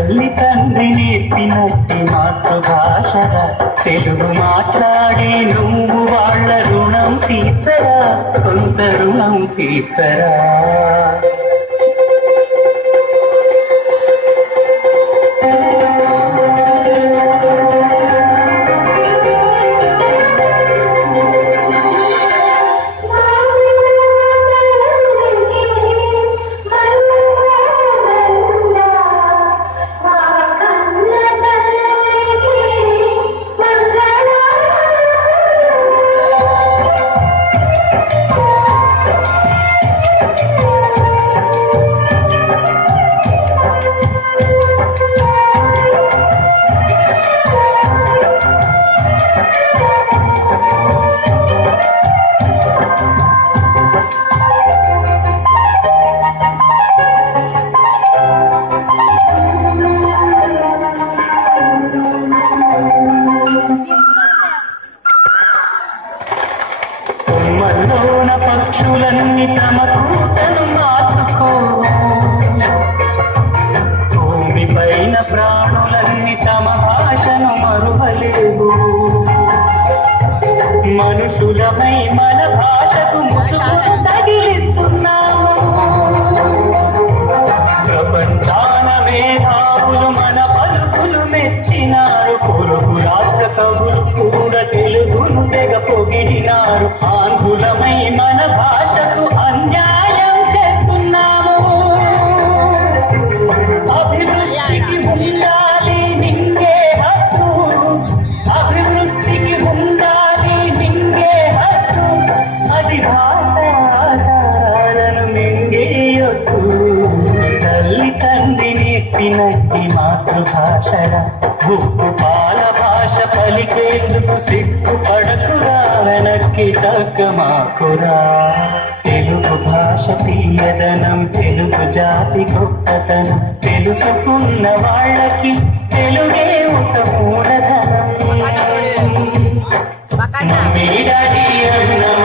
తల్లి తండ్రి నేర్పినట్టి మాతృభాషరా తెలుగు మాట్లాడే నువ్వు వాళ్ళ రుణం తీర్చరా సొంత రుణం తీర్చరా పక్షులన్నీ తమ కూటను మార్చుకో భూమి పైన ప్రాణులన్నీ తమ భాషను మరువలేవు మనుషులమై మన భాషకు ముసుగును తగిలిస్తున్నాము ప్రపంచాన మేధావులు మన పలుకులు మెచ్చినారు పొరుగు రాష్ట్ర కవులు కూడా తెలుగును తెగ పొగిడినారు ఆంధ్రులమై మన భాషకు అన్యాయం చేస్తున్నాము అభివృద్ధికి ఉండాలి నింగే హక్కు అభివృద్ధికి ఉండాలి నింగే హక్కు అది భాష ఆచారాలను మింగేయొద్దు తల్లి తండ్రి నేర్పినట్టి మాతృభాషరా ఉప్పు పాల భాష పలికేందుకు సిగ్గుపడకురా వెనక్కి తగ్గమాకురా తెలుగు భాష తీయదనం తెలుగు జాతి గొప్పతనం తెలుసుకున్న వాళ్ళకి తెలుగే ఒక మూలధనం మీడడి అన్నం